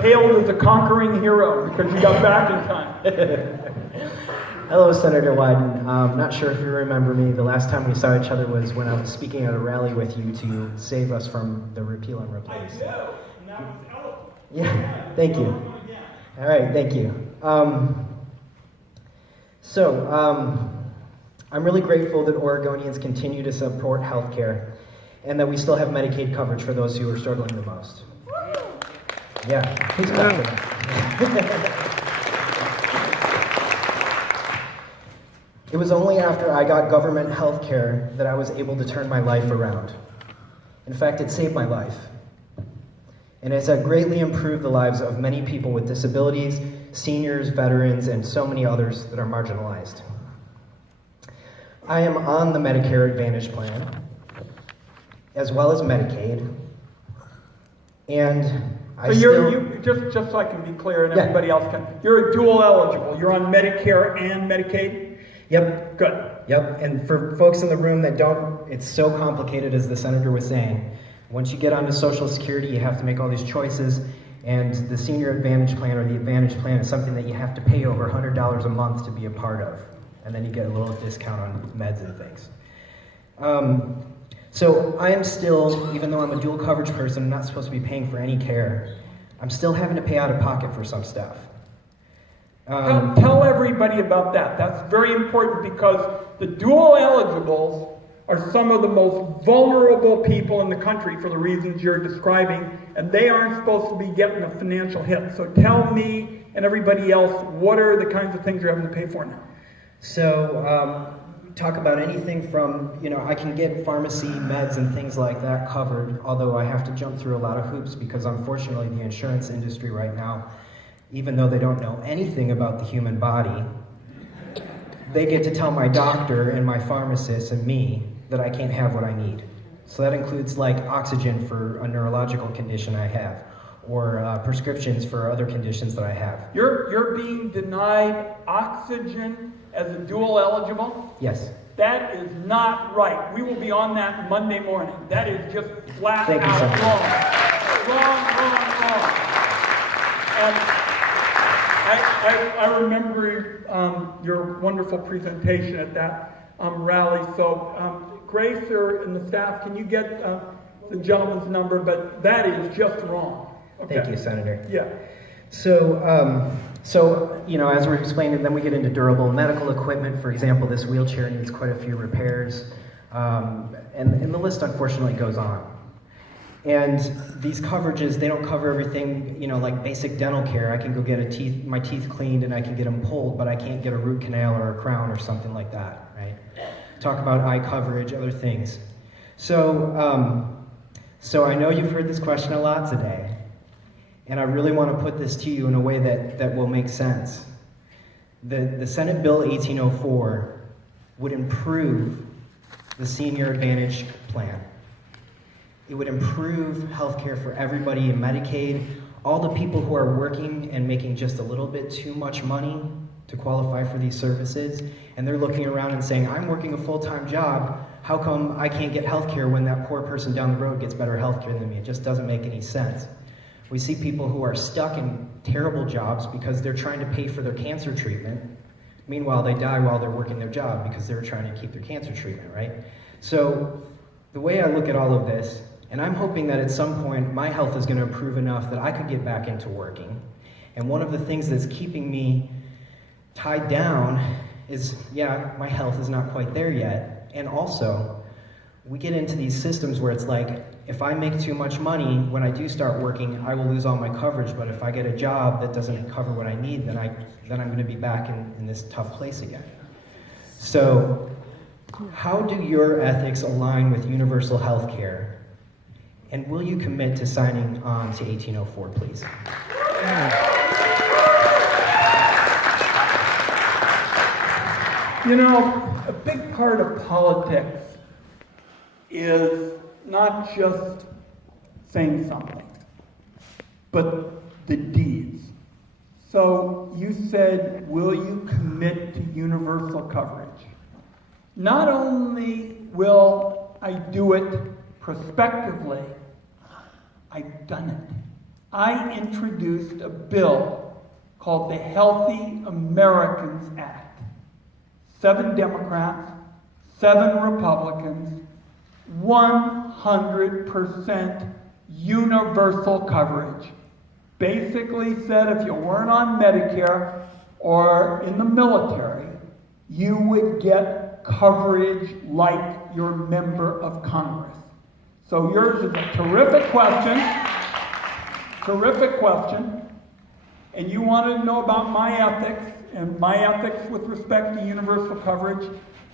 hailed as a conquering hero because you got back in time. Hello, Senator Wyden. Not sure if you remember me. The last time we saw each other was when I was speaking at a rally with you to save us from the repeal and replace. I know, and that was eloquent. Yeah, thank you. All right, thank you. I'm really grateful that Oregonians continue to support healthcare and that we still have Medicaid coverage for those who are struggling the most. Yeah, please clap for that. It was only after I got government health care that I was able to turn my life around. In fact, it saved my life. And it has greatly improved the lives of many people with disabilities, seniors, veterans, and so many others that are marginalized. I am on the Medicare Advantage plan, as well as Medicaid, and just so I can be clear and everybody else can, you're dual eligible. You're on Medicare and Medicaid? Yep. Good. Yep, and for folks in the room that don't, it's so complicated, as the senator was saying. Once you get onto Social Security, you have to make all these choices, and the Senior Advantage Plan or the Advantage Plan is something that you have to pay over $100 a month to be a part of, and then you get a little discount on meds and things. So I am still, even though I'm a dual coverage person, I'm not supposed to be paying for any care, I'm still having to pay out of pocket for some stuff. Tell everybody about that. That's very important because the dual eligibles are some of the most vulnerable people in the country for the reasons you're describing, and they aren't supposed to be getting a financial hit. So tell me and everybody else, what are the kinds of things you're having to pay for now? So, talk about anything from, I can get pharmacy, meds, and things like that covered, although I have to jump through a lot of hoops because unfortunately the insurance industry right now, even though they don't know anything about the human body, they get to tell my doctor and my pharmacist and me that I can't have what I need. So that includes like oxygen for a neurological condition I have, or prescriptions for other conditions that I have. You're being denied oxygen as a dual eligible? Yes. That is not right. We will be on that Monday morning. That is just flat Thank you, out Senator. wrong. And I remember your wonderful presentation at that rally. So Grace and the staff, can you get the gentleman's number? But that is just wrong. Okay. Thank you, Senator. Yeah. So, as we're explaining, then we get into durable medical equipment. For example, this wheelchair needs quite a few repairs, and the list unfortunately goes on. And these coverages, they don't cover everything, like basic dental care. I can go get my teeth cleaned and I can get them pulled, but I can't get a root canal or a crown or something like that, right? Talk about eye coverage, other things. So I know you've heard this question a lot today, and I really want to put this to you in a way that will make sense. The Senate Bill 1804 would improve the Senior Advantage Plan. It would improve health care for everybody in Medicaid, all the people who are working and making just a little bit too much money to qualify for these services, and they're looking around and saying, I'm working a full-time job, how come I can't get health care when that poor person down the road gets better health care than me? It just doesn't make any sense. We see people who are stuck in terrible jobs because they're trying to pay for their cancer treatment. Meanwhile, they die while they're working their job because they're trying to keep their cancer treatment, right? So the way I look at all of this, and I'm hoping that at some point my health is going to improve enough that I could get back into working. And one of the things that's keeping me tied down is, my health is not quite there yet. And also, we get into these systems where it's like, if I make too much money when I do start working, I will lose all my coverage. But if I get a job that doesn't cover what I need, then I'm going to be back in this tough place again. So, how do your ethics align with universal health care? And will you commit to signing on to 1804, please? A big part of politics is not just saying something, but the deeds. So you said, will you commit to universal coverage? Not only will I do it prospectively, I've done it. I introduced a bill called the Healthy Americans Act. 7 Democrats, 7 Republicans, 100% universal coverage. Basically said if you weren't on Medicare or in the military, you would get coverage like your member of Congress. So yours is a terrific question, and you wanted to know about my ethics and my ethics with respect to universal coverage,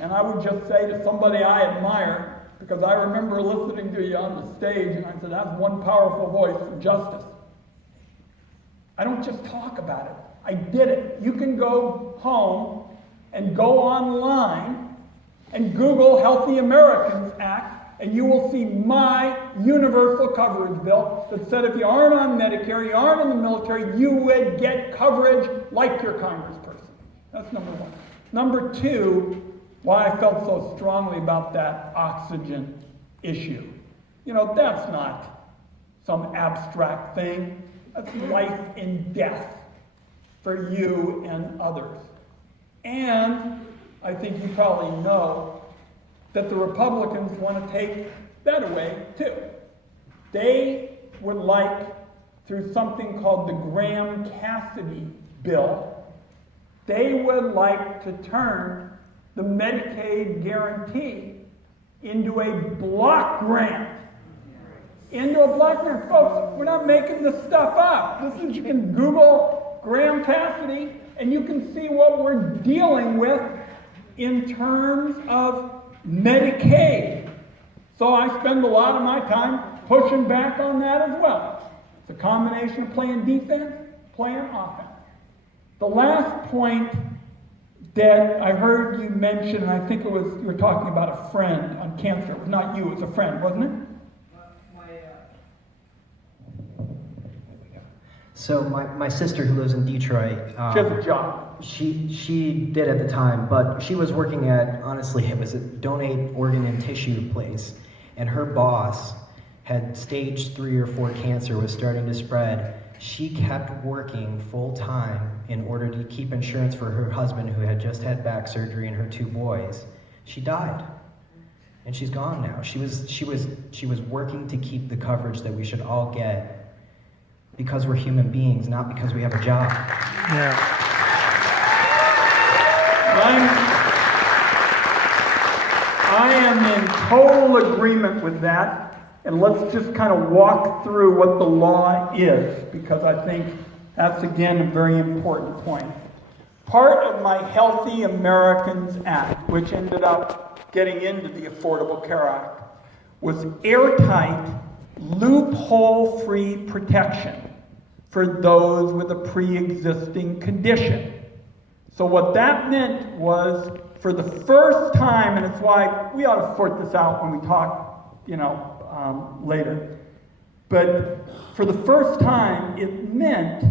and I would just say to somebody I admire, because I remember listening to you on the stage, and I said, that's one powerful voice for justice. I don't just talk about it. I did it. You can go home and go online and Google Healthy Americans Act, and you will see my universal coverage bill that said if you aren't on Medicare, you aren't in the military, you would get coverage like your congressperson. That's number one. Number two, why I felt so strongly about that oxygen issue. You know, that's not some abstract thing. That's life and death for you and others. And I think you probably know that the Republicans want to take that away too. They would like, through something called the Graham-Cassidy bill, they would like to turn the Medicaid guarantee into a block grant. Folks, we're not making this stuff up. You can Google Graham-Cassidy and you can see what we're dealing with in terms of Medicaid. So I spend a lot of my time pushing back on that as well. It's a combination of playing defense, playing offense. The last point that I heard you mention, and I think it was, you were talking about a friend on cancer. It was not you, it was a friend, wasn't it? So my sister who lives in Detroit, She has a job. She did at the time, but she was working at, honestly, it was a donate organ and tissue place, and her boss had stage 3 or 4 cancer, was starting to spread. She kept working full time in order to keep insurance for her husband who had just had back surgery and her 2 boys. She died, and she's gone now. She was working to keep the coverage that we should all get because we're human beings, not because we have a job. Yeah. I am in total agreement with that, and let's just kind of walk through what the law is, because I think that's, again, a very important point. Part of my Healthy Americans Act, which ended up getting into the Affordable Care Act, was airtight, loophole-free protection for those with a pre-existing condition. So what that meant was, for the first time, and it's why we ought to sort this out when we talk, later, but for the first time, it meant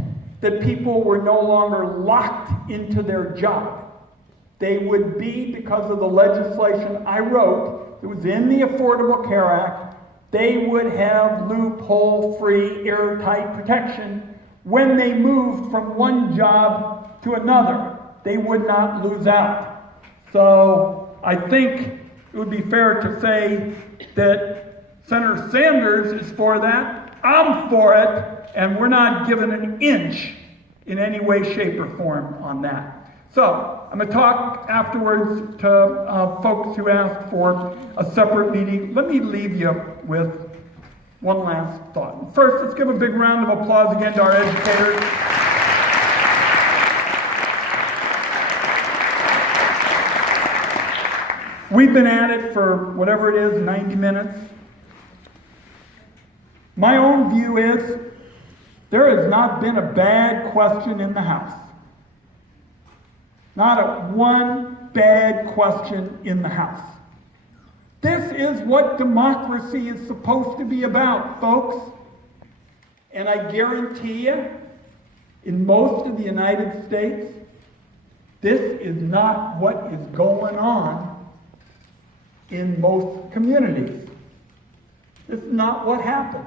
that people were no longer locked into their job. They would be, because of the legislation I wrote, it was in the Affordable Care Act, they would have loophole-free, airtight protection when they moved from one job to another. They would not lose out. So I think it would be fair to say that Senator Sanders is for that, I'm for it, and we're not given an inch in any way, shape, or form on that. So I'm going to talk afterwards to folks who asked for a separate meeting. Let me leave you with one last thought. First, let's give a big round of applause again to our educators. We've been at it for whatever it is, 90 minutes. My own view is there has not been a bad question in the House. Not a one bad question in the House. This is what democracy is supposed to be about, folks. And I guarantee you, in most of the United States, this is not what is going on in most communities. This is not what happens.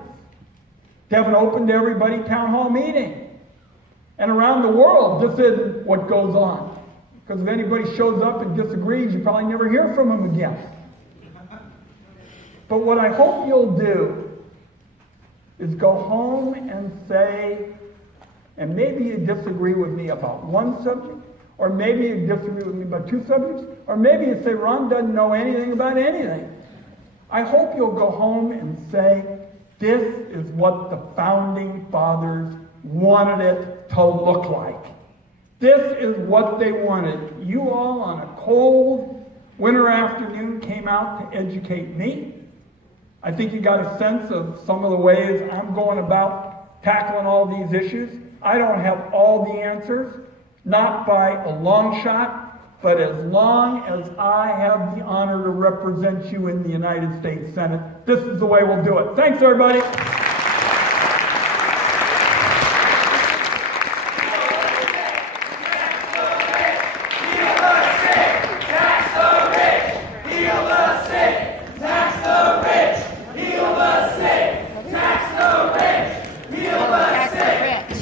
to have an open to everybody town hall meeting. And around the world, this isn't what goes on. Because if anybody shows up and disagrees, you probably never hear from them again. But what I hope you'll do is go home and say, and maybe you disagree with me about one subject, or maybe you disagree with me about two subjects, or maybe you say Ron doesn't know anything about anything. I hope you'll go home and say, this is what the founding fathers wanted it to look like. This is what they wanted. You all on a cold winter afternoon came out to educate me. I think you got a sense of some of the ways I'm going about tackling all these issues. I don't have all the answers, not by a long shot, but as long as I have the honor to represent you in the United States Senate, this is the way we'll do it. Thanks, everybody.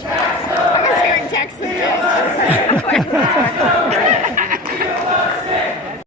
I was hearing tax the rich.